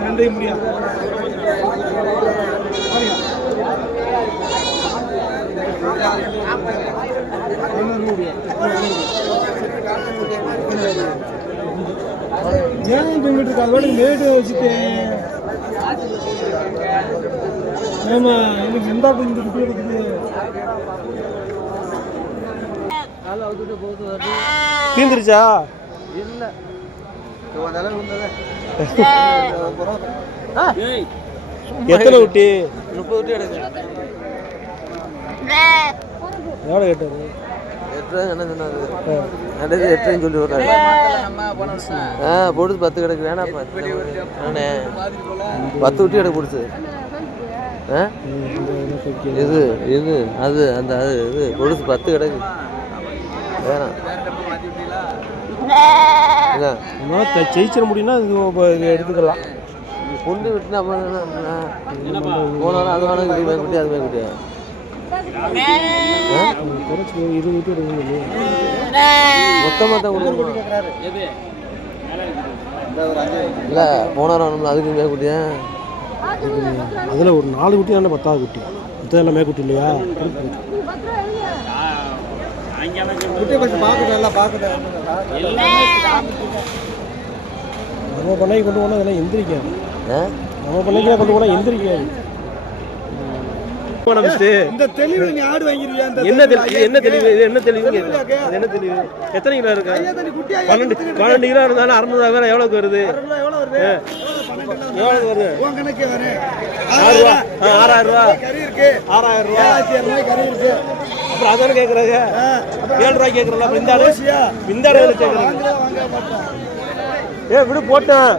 ரெண்டையும் முடியாது ஏன் தூங்கிட்டு இருக்கா அதோட லேட்டு வச்சுட்டேன் ஆமா எனக்கு எந்த இந்த குட்டி இருக்குது தீந்துருச்சா? இல்லை. எத்தனை குட்டி முப்பது விட்டு எடுங்க எவ்வளோ கேட்டாரு? எட்டு என்ன சொன்னாரு? நடந்து எட்டுன்னு சொல்லி விடுறாரு ஆ பொடுத்து பத்து கிடக்கு. நானே. பத்து விட்டு எடுக்க பிடிச்சது ஆ? இது இது அது அந்த அது இது. பொடுத்து பத்து கிடக்கு. வேணாம். த- ஜெயிச்சிட முடியும்னா இது இது எடுத்துக்கலாம். கொண்டு விட்டுனா போனாலும் அது வேணும் இது மேற்குட்டி அது குறைச்சி இருபது விட்டு எடுக்க மொத்தமாக தான் கொடுக்கணும்? இல்லை போனாலும் வேணும்ல அதுக்கு மேற்குட்டியா அதில் ஒரு நாலு குட்டி தானே பத்தாவது குட்டி. மற்ற எல்லாமே குட்டி இல்லையா? நம்ம பண்ணைக்கு கொண்டு போனால் அதெல்லாம் எந்திரிக்காது நம்ம பண்ணைக்கு கொண்டு போனால் எந்திரிக்காது இந்த தெளிவு நீ ஆடு வாங்கிருவியா என்ன தெளிவு என்ன தெளிவு இது என்ன தெளிவு கேக்குது? என்ன தெளிவு எத்தனை கிலோ இருக்கா குட்டியா பன்னெண்டு பன்னெண்டு கிலோ இருந்தாலும் அறுநூறு வேற எவ்வளோக்கு வருது வருது எவ்வளோக்கு வருது உன் கணக்கே ரூபா ஆறாயிரம் ரூபா கறி ஆறாயிரம் ரூபா அப்புறம் அதானே கேட்குறாங்க ஏழு ரூபாய் கேட்குறல அப்புறம் இந்த ஆளு ஓசியா. இந்த எவ்வளவு கேட்குறாங்க வாங்க வாங்க மாட்டேன் ஏ விடு போட்டேன்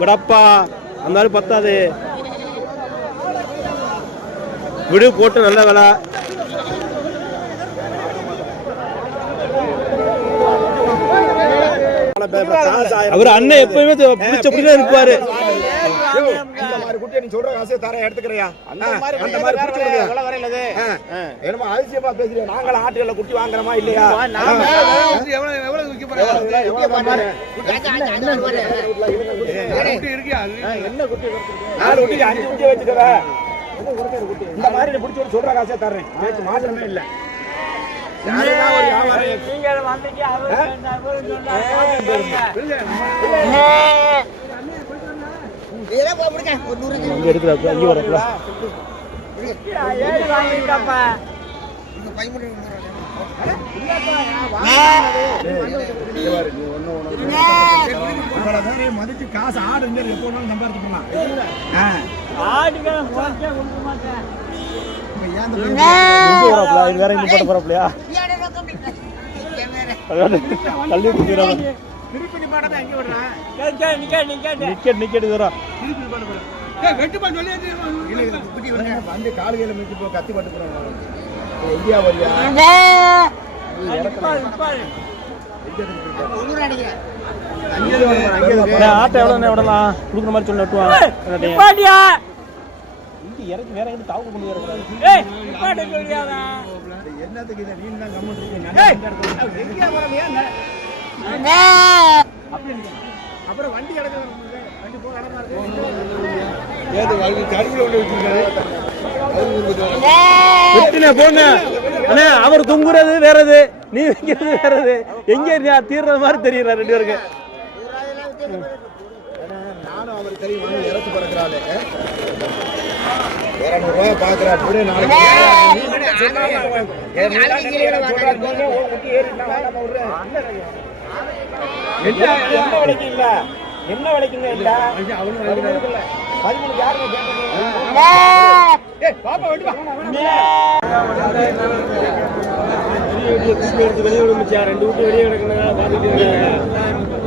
விடப்பா. அந்த ஆளு பத்தாது. விடு போட்டு நல்ல விலை. அவர் அண்ணன் எப்பயுமே பிடிச்சபடிதான் இருப்பாரு. இந்த மாதிரி குட்டியை நீ சொல்ற காசை தர எடுத்துக்கிறியா? அந்த மாதிரி அந்த மாதிரி குட்டி கொடுங்க. ஆ. என்னமோ அதிசயமா பேசுறியா. நாங்கள ஆட்டுகள குட்டி வாங்குறோமா இல்லையா? எவ்வளவு எவ்வளவு விற்க போறீங்க எவ்வளவு பாரு என்ன குட்டி நாலு குட்டி அஞ்சு குட்டி வச்சுக்கவே. இந்த மாதிரி நீ பிடிச்சி சொல்ற காசே தர்றேன். பேச்சு மாற்றமே இல்ல. ஒரு வியாபாரம் இங்க எடுக்கிறாப்புல வரப்புல மதிச்சு காசு ஆடு இங்க எப்போ சம்பாதிச்சு போலாம் இங்க வேற இங்க போட்டு போறப்பலையா தள்ளி கொடுக்குறாங்க திருப்பி பாடமே எங்க விடுறேன் வந்து மிச்சு போ கத்தி பட்டு போறாங்க வரியா? ஆட்டை எவ்வளோ விடலாம்? கொடுக்குற மாதிரி சொல்லி நட்டுவாங்க இங்க இறக்கி வேற எங்கிட்ட தாவு கொண்டு வரக்கூடாது என்னத்துக்கு நீ தான் கம்மன் அப்புறம் வண்டி கிடக்குது வண்டி போக இடமா இருக்கு போங்க அண்ணே அவர் துங்குறது வேறது நீ வைக்கிறது வேறது எங்க நீ தீர்றது மாதிரி தெரியல ரெண்டு பேருக்கு நானும் அவர் தெரியும் பறக்கிறாள் நாளைக்கு என்ன என்ன விலைக்கு இல்ல? என்ன விலைக்குங்க இல்ல பதிமூணு யாருங்க வெளியே வெளியே விடுமிச்சா ரெண்டு வீட்டு வெளியே கிடக்கணும் பாத்துக்கிட்டு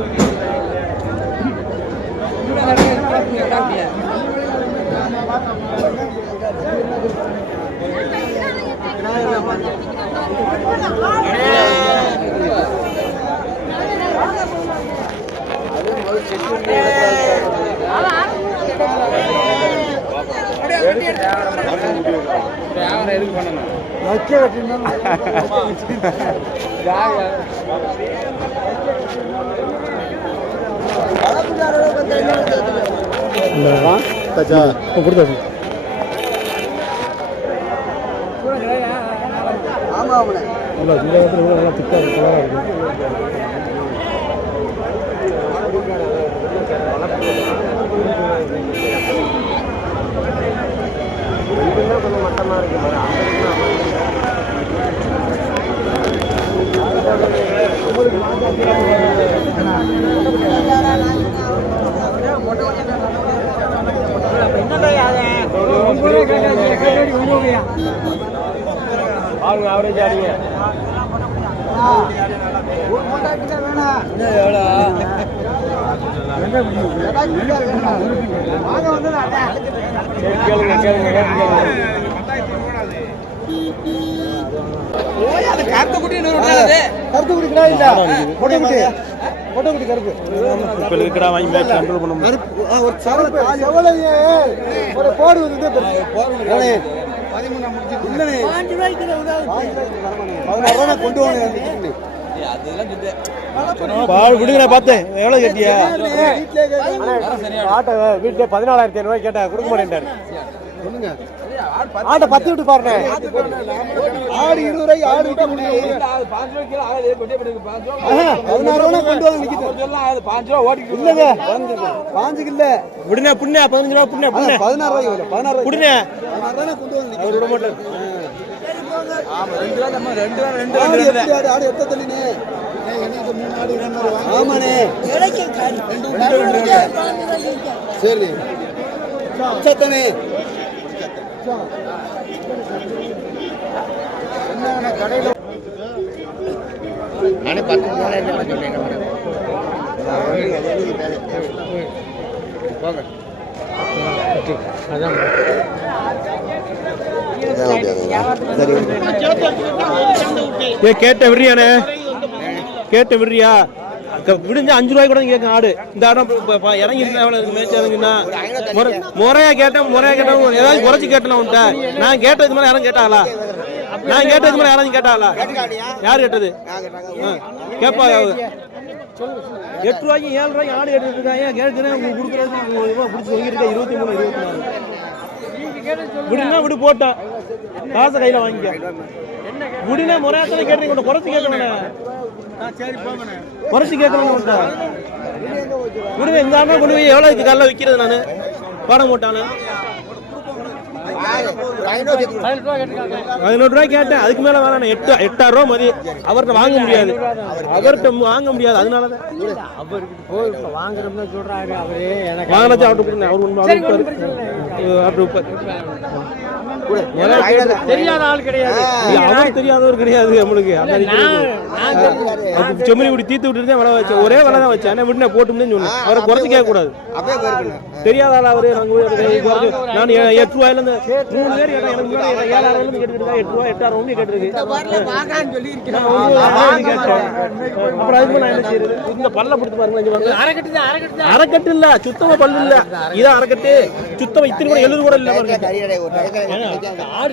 கொடுத்தாச்சு ஆமாம் நல்லா திக்காக இருக்கும் நல்லா திக்காக இருக்கு கலராக இருக்கு ஆளுங்க ஆவரேஜ் ஆடுங்க கேளுங்க கேளுங்க கேளுங்க இப்போ இருக்கிறா வாங்கி மேட்ச் கண்ட்ரோல் பண்ண முடியும் பால் விடுங்க பார்த்தேன். எவ்வளோ கேட்டியா? ஆட்டை வீட்டில் பதினாலாயிரத்தி ஐநூறுவாய் கேட்டா கொடுக்க மாட்டேன்டாரு ஆட்டை பத்து விட்டு பாருங்க ஆடு இருபது ரூபாய் ஆடு விட்டா பதினாறு ரூபா கொண்டு வந்து நிக்குது இல்லங்க. பாஞ்சுக்கு இல்ல. விடுங்க புண்ணே பதினஞ்சு ரூபா புண்ணே புண்ணே பதினாறு ரூபாய் பதினாறு ரூபாய் ரூபாய் கொண்டு வந்து விட ஆடு எப்படி ஆடு? ஆடு எத்த தள்ளினே ஆமாண்ணே. சரி சத்தனே ஏ கேட்ட விடுறியானே கேட்ட விடுறியா? விடுஞ்ச அஞ்சு ரூபாய் கூட கேட்கும் ஆடு. இந்த ஆடம் இறங்கி இருந்தா மேய்ச்சி இறங்கினா முறையா கேட்டேன் முறையா கேட்டேன். ஏதாவது குறைச்சி கேட்டேன் உன்ட்ட நான் கேட்டதுக்கு மேலே யாரும் கேட்டாங்களா நான் கேட்டதுக்கு மேலே யாரும் கேட்டாங்களா யார் கேட்டது? ஆ, எட்டு ரூபாய்க்கு ஏழு ரூபாய்க்கு ஆடு எடுத்துட்டு இருக்காங்க. கேட்கிறேன் உங்களுக்கு கொடுக்குறது பிடிச்சி வாங்கியிருக்கேன். இருபத்தி மூணு இருபத்தி நாலு. விடுனா விடு போட்டோம் காசை கையில் வாங்கிக்க. விடுனா முறையாத்தனை கேட்டீங்க உன்னை குறைச்சி கேட்கணும் குறைச்சி கேட்கணும் உன்ட்ட விடுங்க இந்த ஆமா கொண்டு போய் எவ்வளோ இதுக்கு கல்ல விற்கிறது நான்? பாடம் போட்டானு? பதினோரு ரூபாய் கேட்டேன். அதுக்கு மேல வேணாம் எட்டு எட்டாயிரம் ரூபாய் மதி. அவர்கிட்ட வாங்க முடியாது. அவர்கிட்ட வாங்க முடியாது. அதனால தான் வாங்குறோம்னு சொல்றாரு அவரே எனக்கு வாங்கினாச்சும் அவர்கிட்ட அவர் ஒன்று அவர்கிட்ட விற்பார் தெரியாத ஆள் கிடையாது. அவருக்கு தெரியாதவர் கிடையாது நம்மளுக்கு. செம்மறி இப்படி தீத்து விட்டுட்டு தான் விலை வச்சேன். ஒரே விலை தான் வச்சேன். விட்டு போட்டும்னு சொன்னேன். அவரை குறைச்சி கேட்க கூடாது தெரியாத ஆள் அவரு? அவருக்கு நான் எட்டு மூணு பேர் எனக்கு ஏழாயிரம் எட்டு ரூபா எட்டாயிரம் கேட்டுருக்கு கேட்டேன் அப்புறம் அதுக்கு நான் என்ன செய்யறது இந்த பல்ல பிடிச்சு பாருங்க அரைக்கட்டு இல்ல சுத்தமா பல்லு இல்ல இதான் அரைக்கட்டு சுத்தமா இத்தனை கூட எழுது கூட இல்ல பாருங்க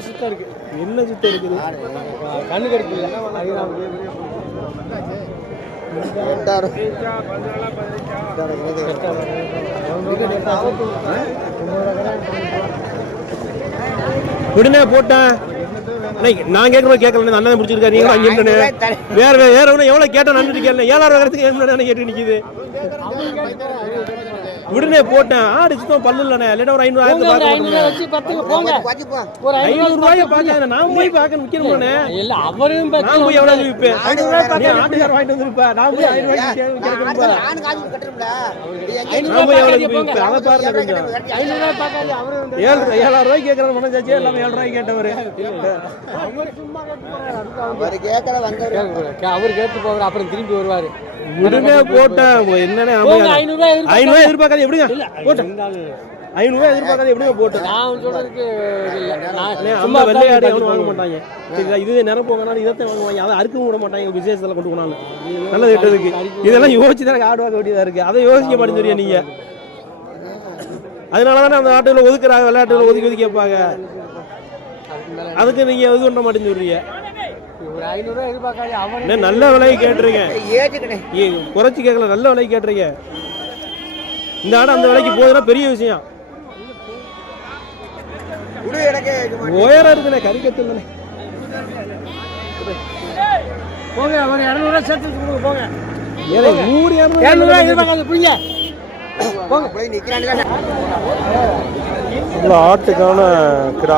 சுத்தம் இருக்கு என்ன சுத்தம் இருக்குது கண்ணு விடுனே போட்டேன். நான் கேட்கறது கேட்கல அண்ணன் முடிச்சிருக்காரு நீங்க அங்கே வேற வேற வேற ஒண்ணு எவ்வளவு கேட்டா நன்றி கேட்கல ஏழாயிரம் வரதுக்கு என்ன கேட்டு நிக்குது. விடுனே போட்டேன். ஆடு சுத்தம் பல்லு இல்லண்ணே. இல்லைன்னா ஒரு ஐநூறு ஆயிரத்து போங்க ஒரு ஐநூறு ரூபாய பார்க்க நான் போய் பார்க்க விற்கணும்ண்ணே இல்ல அவரும் நான் போய் எவ்வளவு விற்பேன்? ஆட்டுக்கார வாங்கிட்டு வந்திருப்ப? நான் போய் ஐநூறு ரூபாய் பார்க்காது அவரு ஏழாயிரம் ரூபாய்க்கு கேட்கற மனசாச்சு எல்லாமே ஏழு ரூபாய்க்கு கேட்டவர் அவர் கேட்டு போவார் அப்புறம் திரும்பி வருவாரு. விடுனே போட்டேன் என்னண்ணே போங்க ஐநூறு ரூபாய் ஐநூறு ரூபாய் எதிர்பார்க்காத எப்படிங்க? போட்டேன் இருந்தாலும் ஐநூறு ரூபாய் எதிர்பார்க்காத எப்படிங்க போட்டேன் நான் சொல்றதுக்கு சும்மா வெள்ளையாடு எவனும் வாங்க மாட்டாங்க. சரிங்களா? இது நிறம் போகனாலும் இதைத்தான் வாங்குவாங்க. அதை அறுக்கவும் விட மாட்டாங்க விசேஷத்தில் கொண்டு போனாலும். நல்லது கெட்டதுக்கு. இதெல்லாம் யோசிச்சு தான் ஆடு வாங்க வேண்டியதா இருக்கு. அதை யோசிக்க மாட்டேங்குறியா நீங்க. அதனால தானே அந்த ஆட்டுல ஒதுக்குறாங்க விளையாட்டுல ஒதுக்கி ஒதுக்கி கேட்பாங்க அதுக்கு நீங்க இது பண்ண மாட்டேன்னு சொல்றீங்க எதிர்பார்க்காது அவனே நல்ல விலையை கேட்டுருங்க குறைச்சு கேட்கல நல்ல விலையை கேட்டுருங்க இந்த ஆடு அந்த விலைக்கு போகுதுன்னா பெரிய விஷயம். உயரம் இருக்குண்ணே கறிக்கத்து தானே போங்க ஒரு இரநூறுவா சேர்த்து கொடுங்க போங்க. நூறு இரநூறு இரநூறுவா எதிர்பார்க்காத இவ்வளோ ஆட்டுக்கான கிடா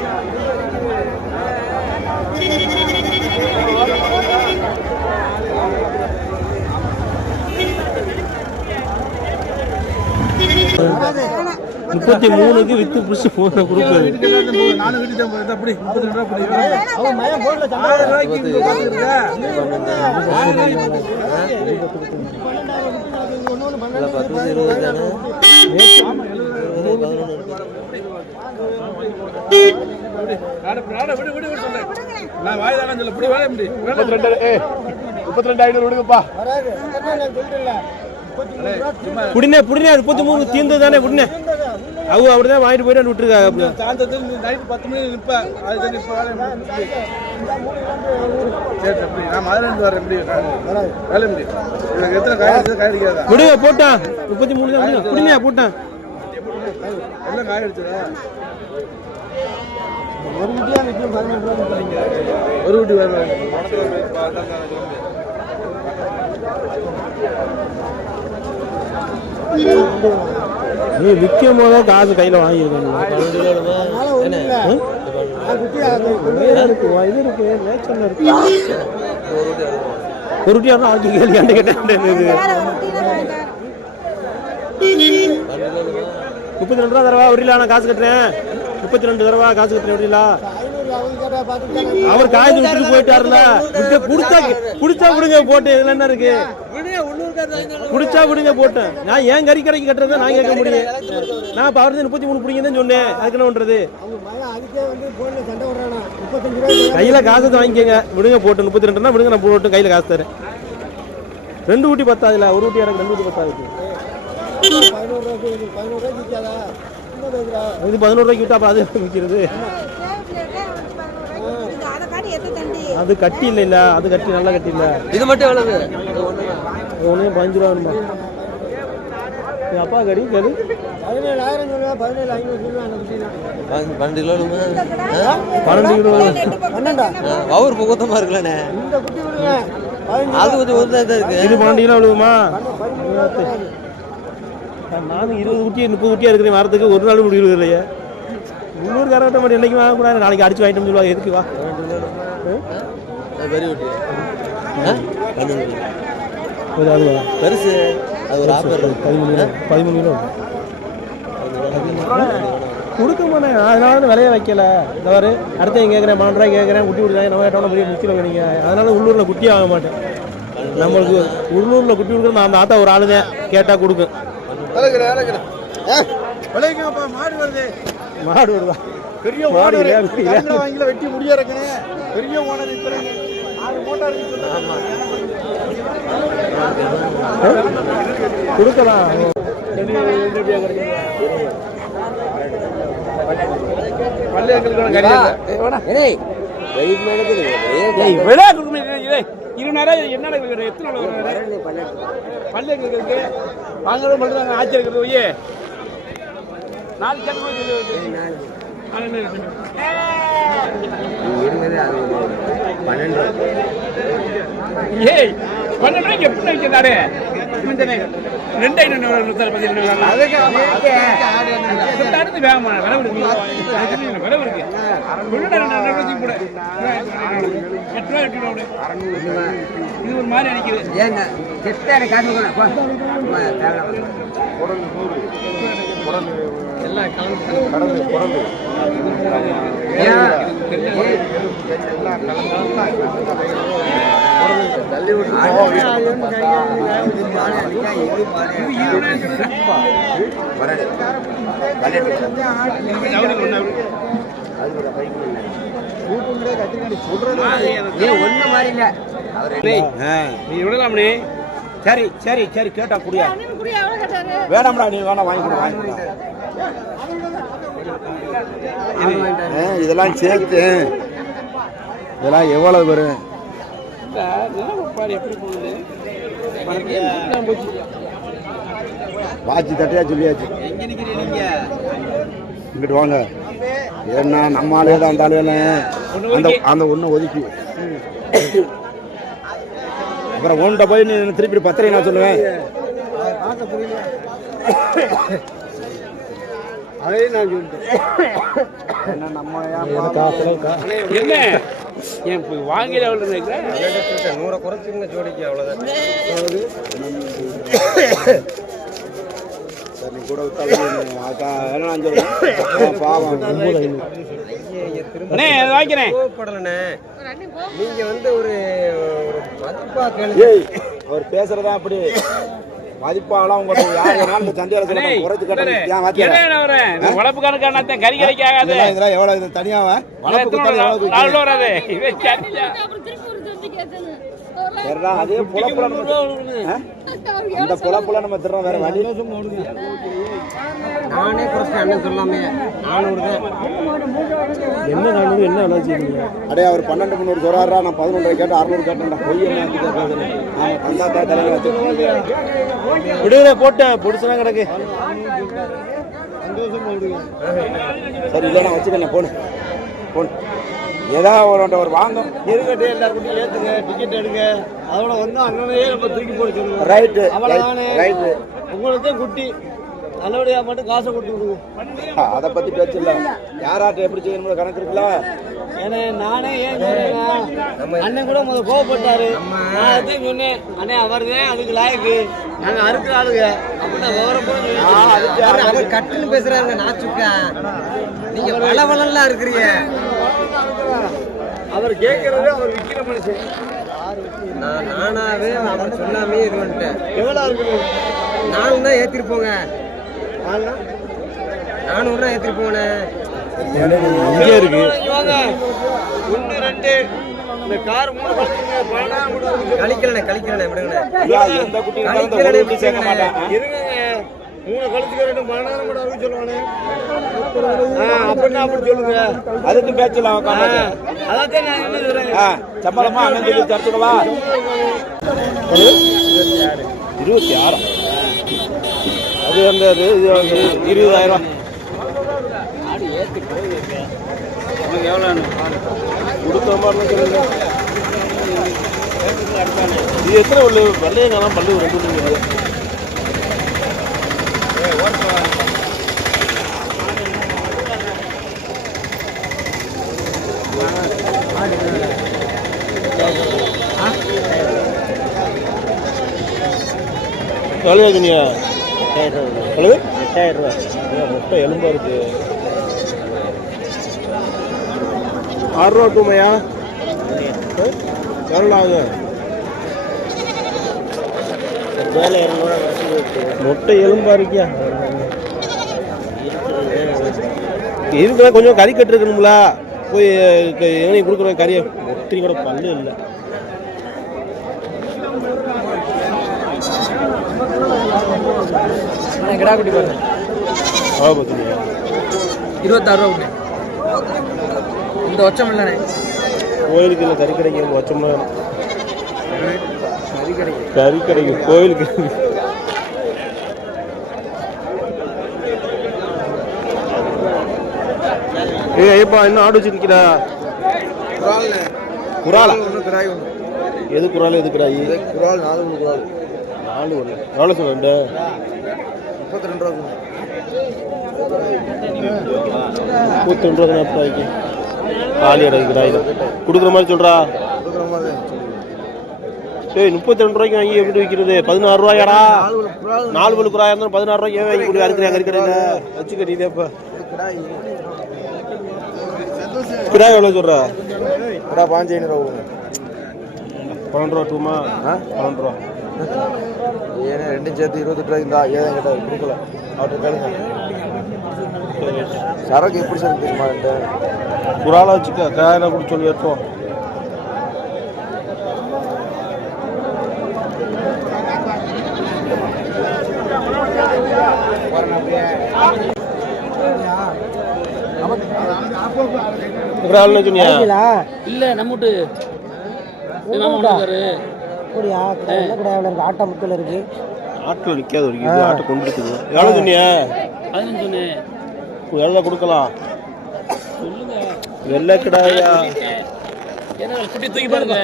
முப்பத்தி மூணுக்கு வித்து புடிச்சு போன தானே முப்பத்தி ரெண்டு. ஐநூறு விடுங்கப்பா புடினே புடினே முப்பத்தி மூணு தீர்ந்து தானே புடினே. அவங்க அப்படிதான் வாங்கிட்டு போயிட்டு விட்டுருக்காங்க அப்படி நைட்டு பத்து மணி நிற்பேன் இப்போ சரி எப்படி நான் மதுரைந்து வரேன் எப்படி வேலை எனக்கு எத்தனை காய் காய் அடிக்காதா விடுங்க போட்டான் முப்பத்தி மூணு தான். புடினே போட்டான் எல்லாம் காய் அடிச்சதா? ஒரு குட்டி வேறு. நீ விற்கும் போதே காசு கையில வாங்கியிருக்கணும். இது இருக்கு இருக்கு ஒரு கேட்டேன் முப்பத்தி ரெண்டு ரூபா தரவா ஒரு நான் காசு கட்டுறேன். முப்பத்தி ரெண்டு தரவா காசு கட்டுறேன் ஒரு அவர் காய்ச்சி விட்டுட்டு போயிட்டாருல விட்டு புடிச்சா விடுங்க போட்டு இதுல என்ன இருக்கு? புடிச்சா விடுங்க போட்டேன் நான் ஏன் கறி கடைக்கு கட்டுறதை நான் கேட்க முடியும். நான் இப்போ அவர்தான் முப்பத்தி மூணு பிடிங்க தான் சொன்னேன். அதுக்கு என்ன பண்றது? கையில காசு வாங்கிக்கங்க. விடுங்க போட்டு. முப்பத்தி ரெண்டுனா விடுங்க நான் போட்டு கையில காசு தரேன். ரெண்டு ஊட்டி பத்தாதுல ஒரு ஊட்டி எனக்கு ரெண்டு ஊட்டி பத்தாது இது பதினோரு ரூபாய்க்கு விட்டா அப்புறம் அது விற்கிறது அது கட்டி இல்லை இல்ல. அது கட்டி நல்லா கட்டி இல்ல. இது மட்டும் எவ்வளவு. ஒன்றையும் பதினஞ்சு ரூபா வேணுமா என் அப்பா கறி கேளு பன்- பன்னெண்டு கிலோமா பன்னெண்டு கிலோ அவர் முகத்தமா இருக்கலண்ணே அது கொஞ்சம் ஒரு தான் இருக்கு. இது பன்னெண்டு கிலோ விழுவுமா? நானும் இருபது குட்டி முப்பது குட்டியா இருக்கிறேன் வாரத்துக்கு. ஒரு நாள் முடிவு இல்லையே. முந்நூறு கரகட்ட மட்டும் என்னைக்கு நாளைக்கு அடிச்சு வாங்கிட்டு சொல்லுவாங்க எதுக்கு வா? பெரிய குட்டி ஆ? பன்னெண்டு கிலோ. ஒரு அதுவா பெருசு அது ஒரு ஆஃபர் பதிமூணு பதிமூணு கிலோ. கொடுக்க மாட்டேன் அதனால தான் விலைய வைக்கல. மாதிரி அடுத்த கேட்குறேன் பன்னெண்டு ரூபாய் கேட்குறேன் குட்டி கொடுத்தாங்க நம்ம கேட்டோம்னா பெரிய முக்கியம் நீங்க அதனால உள்ளூரில் குட்டி வாங்க மாட்டேன். நம்மளுக்கு உள்ளூரில் குட்டி கொடுக்குறது நான் அந்த ஆத்தா ஒரு ஆளுங்க கேட்டால் கொடுக்கும் மாடு வருது. மாடு வருதா? பெரிய மாடு வாங்கில வெட்டி முடிய இருக்கனே பெரிய ஓனர் மோட்டார் கொடுக்கலாம். என்ன எத்தனை பள்ளி எங்க இருக்கு? வாங்குறது மட்டும் தான் ஆட்சி ஒய்யே நாலு சட்டம் ஏய் பன்னெண்டு ரூபாய்க்கு எப்படி வைக்கிறாரு ரெண்டு ஐநூறு அடுத்து வேகமா விலை இருக்கு. விலை இருக்கு. கூட. எட்டு ரூபாய் எட்டு ரூபா இது ஒரு மாதிரி நீ விடலாம்னே சரி சரி சரி கேட்டா குடியா வேணாம்டா நீ வேணா வாங்கி கொடு வாங்கி கொடு. இதெல்லாம் சேர்த்து இதெல்லாம் எவ்வளவு வரும்? வாட்சி தட்டையா சொல்லியாச்சு. இங்கிட்டு வாங்க. ஏன்னா நம்ம ஆளே தான் அந்த ஆளு அந்த அந்த ஒன்று ஒதுக்கி. அப்புறம் ஒன்றை போய் நீ திருப்பி பத்திரை நான் சொல்லுவேன். அதையும் நான் சொல்லிட்டேன். என்ன நம்ம என்ன? ஏன் இப்போ வாங்கிட நினைக்கிறேன் நூறை குறைச்சிருங்க ஜோடிக்கு அவ்வளோதான் சார் நீ கூட நான் சொல்றேன். பாவம். அண்ணே அதை வாங்கிக்கிறேன். கோவப்படலண்ணே. நீங்க வந்து ஒரு ஒரு மதிப்பா ஏய் அவர் பேசுறதா அப்படி? மதிப்பாலாம் உங்களுக்கு யார் வேணாலும் இந்த சந்தையில சொல்ல குறைச்சு கட்டணும் வாத்தியார வளர்ப்பு கணக்கானத்தான் கறி கறிக்கு ஆகாது. இதெல்லாம் எவ்வளவு இது தனியாவா எவ்வளவு விக்குது? வராது அதே புலப்புல நம்ம புலப்புல நம்ம திருறோம் வேற வழி நானே குறைச்சு அண்ணன் சொல்லாமே. நானூறு தான் என்ன காரணம் என்ன விளையாச்சு அடே அவர் பன்னெண்டு முந்நூறு சொல்றாரா நான் பதினொன்றரை கேட்டு அறுநூறு கேட்டேன்டா. பொய் என்ன விடுதலை போட்டேன். பொடிச்சுனா கிடக்கு. சரி இல்லை நான் வச்சுக்கல போன போன ஏதாவது ஒரு ஒரு வாங்க இருக்கட்டே எல்லாருக்கும் ஏத்துங்க டிக்கெட் எடுங்க. அதோட வந்து அண்ணனையே நம்ம தூக்கி போட சொல்லுங்க. ரைட்டு அவ்வளவுதானே. ரைட்டு உங்களுக்கு குட்டி. நல்லபடியா மட்டும் காசை கொடுத்து அதை பத்தி பேச்சு இல்ல யாராட்ட எப்படி செய்யணும் கணக்கு இருக்குல்ல? ஏன்னா நானே ஏன் அண்ணன் கூட முதல்ல கோவப்பட்டாரு. நான் அதையும் சொன்னேன் அண்ணே அவர் தான் அதுக்கு லாயக்கு. நாங்க அறுக்கிற ஆளுங்க அப்படின்னு விவரம் கூட கட்டுன்னு பேசுறாங்க நான் சுக்கா நீங்க வள வளம்லாம் இருக்கிறீங்க. அவர் கேட்கறது அவர் விக்கிற மனுஷன். நான் நானாவே அவர் சொல்லாமே இது பண்ணிட்டேன் எவ்வளோ இருக்குது நானூறு தான் ஏற்றிருப்போங்க நானூறு தான் ஏற்றிருப்போங்கண்ணே இங்கே இருக்கு. ஒன்று ரெண்டு இந்த கார் மூணு கழிக்கிறேன் கழிக்கிறேன் விடுங்கண்ணே. இருங்க மூணு கழுத்துக்கு ரெண்டு பதினாறு கூட அறிவு சொல்லுவானே. அப்படின்னா அப்படி சொல்லுங்க. அதுக்கு அதான் நான் என்ன சொல்றேன்? ஆ சம்பளமா அண்ணன் சொல்லி தரச்சுடவா இருபத்தி ஆறு. அது அந்த இது இது வந்து இருபதாயிரம். கொடுத்த மாதிரி சொல்லுங்க இது எத்தனை பல்லு? வெள்ளையங்கெல்லாம் பல்லு ரெண்டு பல்லு எவ்வளோ இருக்குனியா எவ்வளவு எட்டாயிரம் ரூபா முட்டை எலும்பா இருக்கு ஆறு ரூபா டூமையா எவ்வளோ ஆகும் முட்டை எலும்பா இருக்கியா? இருக்கிற கொஞ்சம் கறி கட்டுருக்கணுங்களா போய் எவனையும் கொடுக்குற கறியை. ஒத்திரி கூட பல்லு இல்லை. கிடா குட்டி பாருங்க இருபத்தாறு ரூபா இந்த ஒச்சம் இல்லைண்ணே கோயிலுக்கு இல்லை கறி கடைக்கு வச்சோம்னா கறி கிடைக்கும் கறி கடைக்கு கோயிலுக்கு. ஏ ஐயப்பா இன்னும் ஆடு வச்சு நிற்கிறா குராலா எது குரால் எது கிடாயி? குரால் நாலு குரால் நாலு ஒன்று எவ்வளோ சொல்லுங்க முப்பத்தி ரெண்டு ரூபா முப்பத்தி ரெண்டு ரூபா ரூபாய்க்கு. காலி அடகு கிடாய் கொடுக்குற மாதிரி சொல்கிறா கொடுக்குற மாதிரி ஏய் முப்பத்தி ரெண்டு ரூபாய்க்கு வாங்கி எப்படி விற்கிறது பதினாறு ரூபாயாடா. நாலு பல்லு குறாயா இருந்தாலும் பதினாறு ரூபாய்க்கு வாங்கி கொடு அறுக்கிறேன் அறுக்கிறேன் வச்சு கட்டிதேப்பா கிடாய் எவ்வளோ சொல்கிறா கடா பாஞ்சு ஐநூறு பன்னெண்டு ரூபா டூமா பன்னெண்டு ரூபா. ஏன்னா ரெண்டும் சேர்த்து இருபத்தெட்டு ரூபாய் இருந்தா ஏதா கேட்டா கொடுக்கல? அவர்கிட்ட கேளுங்க. சரக்கு எப்படி சார் தெரியுமா என்கிட்ட? ஒரு ஆளாக வச்சுக்க தயாராக கூட சொல்லி வைப்போம் ஒரு ஆள்னு சொன்னியா? இல்ல நம்மட்டு அப்படியா? என்ன கடை இருக்கு ஆட்டா முக்கில் இருக்கு? ஆட்டில் நிற்காது ஒரு இது ஆட்டை கொண்டு இருக்குது. எவ்வளோ சொன்னியா அதுன்னு சொன்னேன். எவ்வளோ கொடுக்கலாம். சொல்லுங்க. வெள்ளை கிடாயா? என்ன குட்டி தூக்கி பாருங்க.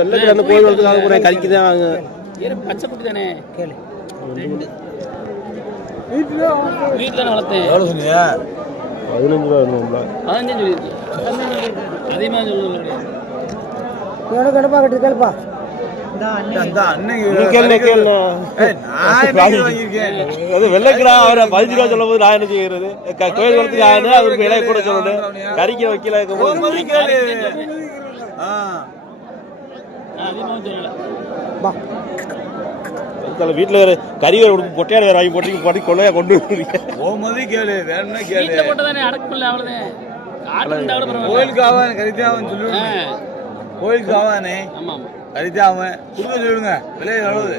வெள்ளை கிடா அந்த கோயில் வளர்த்துக்காக போகிறேன் கறிக்கு தான் வாங்க ஏறு பச்சை குட்டி தானே? கேளு. வீட்டில் தானே வளர்த்தேன். எவ்வளோ சொன்னீங்க? பதினஞ்சு ரூபா வேணும்ல அதான் சொல்லியிருக்கு அதிகமாக கட்டு கேளுப்பா. வெள்ளைக்கிடா அவரை பதினஞ்சு ரூபா சொல்லும் போது நான் என்ன செய்யறது? கோயில் வளர்த்துக்கு ஆகுது அவருக்கு விலை கூட சொல்லணும். கறிக்க வைக்கல வீட்டில் வேறு கறி வேறு கொடுக்கும் பொட்டையாடு வேறு வாங்கி போட்டு போட்டு கொள்ளையா கொண்டு மதி கேளு வேற என்ன கேளு? கோயிலுக்கு ஆவான் சொல்லுவேன் ஆ, கோயிலுக்கு ஆவானே ஆமா ஆமா. கரித்தாவன் கொடுக்க சொல்லுங்க. விலை எவ்வளவு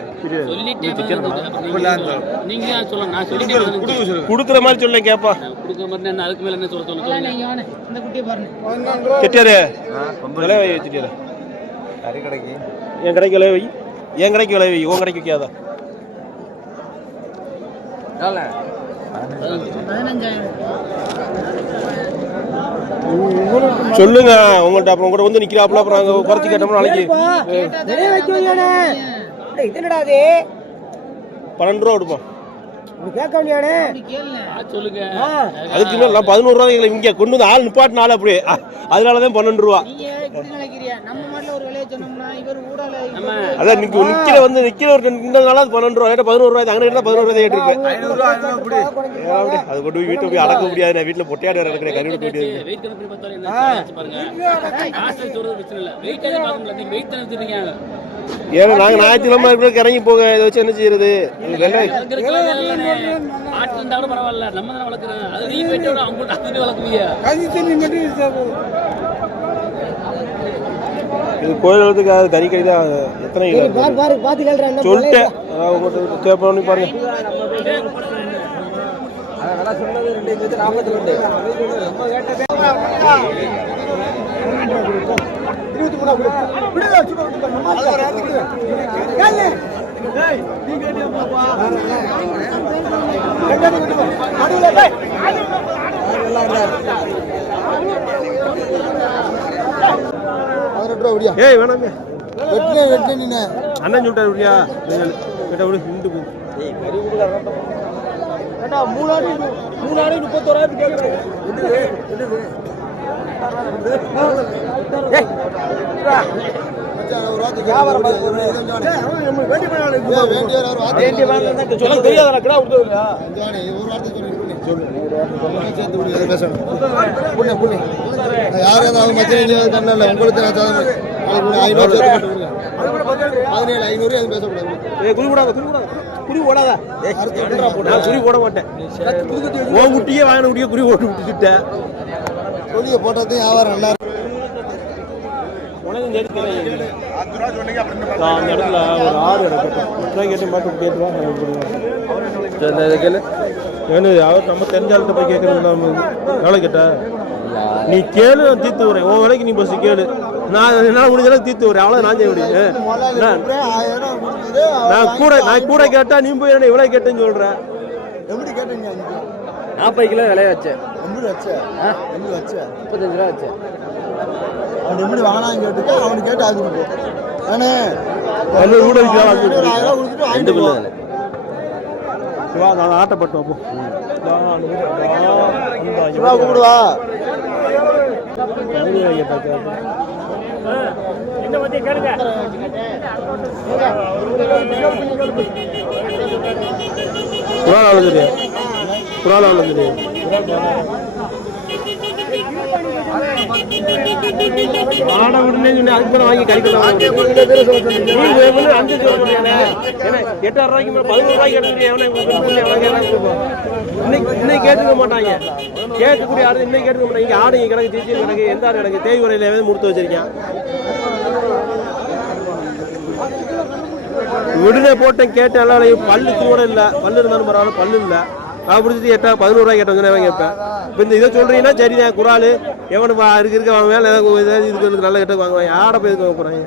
கொடுக்குற மாதிரி சொல்ல கேப்பா. கொடுக்க மாதிரி என்ன அதுக்கு மேல என்ன சொல்ல சொல்ல சொல்லுங்க. இந்த குட்டியை பாருங்க. செட்டியாரு விலை வை செட்டியாரு கறி கடைக்கு. என் கடைக்கு விலை வை. என் கடைக்கு விலை வை. உன் கடைக்கு வைக்காதா சொல்லுங்க உங்கள்ட்ட அப்புறம் கூட வந்து நிக்கிறாப்புல அப்புறம் அங்க குறைச்சு கேட்டோம்னா நாளைக்கு பன்னெண்டு ரூபா கொடுப்போம் கேட்க சொல்லுங்க. அதுக்கு மேல பதினோரு ரூபா எங்களை இங்க கொண்டு வந்து ஆள் நிப்பாட்டின ஆள் அப்படியே. அஹ், அதனாலதான் பன்னெண்டு ரூபா. நீங்க இப்படி நினைக்கிறியா நம்ம மாட்டில் ஒரு விலையை சொன்னோம்னா இவர் ஊடால நம்ம அதான் நிக்க நிக்கிற வந்து நிக்கிற ஒரு நின்றதுனால அது பன்னெண்டு ரூபா. பதினோரு ரூபாய் அங்கே இருந்தா பதினோரு ரூபாய் அது கொண்டு போய் வீட்டை போய் அடக்க முடியாது. நான் வீட்டுல பொட்டையாடு வேற இருக்கிற கறி விட முடியாது பண்ணி பாருங்க ஏன்னா நாங்க ஞாயிற்றுக்கிழமை இருக்கிற இறங்கி போக இதை வச்சு என்ன செய்யறது? இது வெள்ளை அதுக்கு இருக்கலாம் இல்லைண்ணே. ஆட்டு இருந்தா கூட பரவாயில்ல. நம்ம தானே வளர்க்குறோம். அது நீ போயிட்டு விட அவங்க கூட அதுவே வளர்க்குவீங்க. இது கோயில் வளர்த்துக்கு அது கறி கறி தான் எத்தனை கிலோ இருக்கு? பாரு பாரு பாத்து கேள்றா பதினெட்டு ரூபா விடியா ஏய் வேணாமே வெட்டினே வெட்டினே அண்ணன் சொல்லிட்டாரு இப்படியா? கேட்ட விடு நின்று போ. மூணாடி மூணாடி முப்பத்தோராயிரத்து கேட்குறாங்க பதினேழு ஐநூறு பேசக்கூடாது ஏய் குறி போடாத குறி போடாத நான் குறி போட மாட்டேன் ஓ குட்டியே வாங்கின குட்டியே குறி போட்டு விட்டுட்டேன் கொடியை போட்டது வியாபாரம் நல்லா. நான் அந்த இடத்துல ஒரு ஆறு இடத்துல கேட்டு மாட்டு கேட்டு வா நான் கொடுங்க. கேளு. வேணும் அவர் நம்ம தெரிஞ்ச ஆள்கிட்ட போய் கேட்கறது நம்ம எவ்வளோ கேட்டா? நீ கேளு நான் தீர்த்து வரேன் உன் வேலைக்கு நீ பஸ் கேளு. நான் என்னால் முடிஞ்ச அளவுக்கு தீர்த்து வரேன் அவ்வளோ நான் செய்ய முடியும். நான் கூட நான் கூட கேட்டா நீ போய் என்ன இவ்வளோ கேட்டேன்னு சொல்கிறேன் எப்படி கேட்டீங்க அன்னைக்கு? நாற்பது கிலோ விலைய எப்படி வச்ச எப்படி வச்ச முப்பத்தஞ்சு ரூபா வச்சேன் அவன் எப்படி வாங்கினான்னு கேட்டுட்டு அவனுக்கு கேட்டு அது கொடுப்போம் ஏன்னா கூட கொடுத்துட்டு ரெண்டு. தானே நான் ஆட்டப்பட்டோம் அப்போ சிவா கூப்பிடுவா அழுதுரு குரான் அழுதுரு ஆட விடுனே சொன்னேன் அதுக்கு மேலே வாங்கி கறிக்கலாம் நீ அஞ்சு முடியாது ஏன்னா எட்டாயிரம் ரூபாய்க்கு மேலே பதினோரு ரூபாய்க்கு எடுத்துட்டு இன்னைக்கு இன்னைக்கு கேட்டுக்க மாட்டாங்க கேட்கக்கூடிய ஆடு இன்னைக்கு கேட்டுக்க மாட்டாங்க இங்கே ஆடு இங்க கிடக்கு தீச்சி கிடக்கு எந்த ஆடு கிடக்கு தேய் உரையில வந்து முடித்து வச்சிருக்கேன் விடுதலை போட்டேன் கேட்டேன் எல்லாம் பல்லு கூட இல்லை பல்லு இருந்தாலும் பரவாயில்ல பல்லு இல்லை. நான் பிடிச்சிட்டு எட்டா பதினோரு ரூபாய் கேட்டோம் சொன்னேன் கேட்பேன் இப்போ இந்த இதை சொல்றீங்கன்னா சரி நான் குறால் எவனு இருக்கு இருக்க வாங்க ஏதாவது இதுக்கு நல்ல கெட்ட வாங்குவாங்க ஆடை போய் வாங்க போகிறாங்க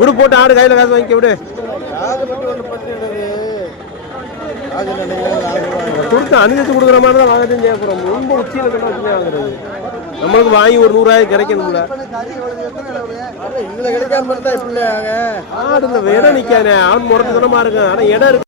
விடு போட்டு ஆடு கையில் காசு வாங்கிக்க விடு. கொடுத்து அனுசரிச்சு கொடுக்குற மாதிரி தான் வாங்கத்தையும் செய்ய போகிறோம் ரொம்ப உச்சியில் வாங்குறது. நம்மளுக்கு வாங்கி ஒரு நூறாயிரம் கிடைக்கணும்ல. ஆடு இந்த இடம் நிற்கானே அவன் முறட்டு தனமா இருக்கும் ஆனால் இடம் இருக்கு.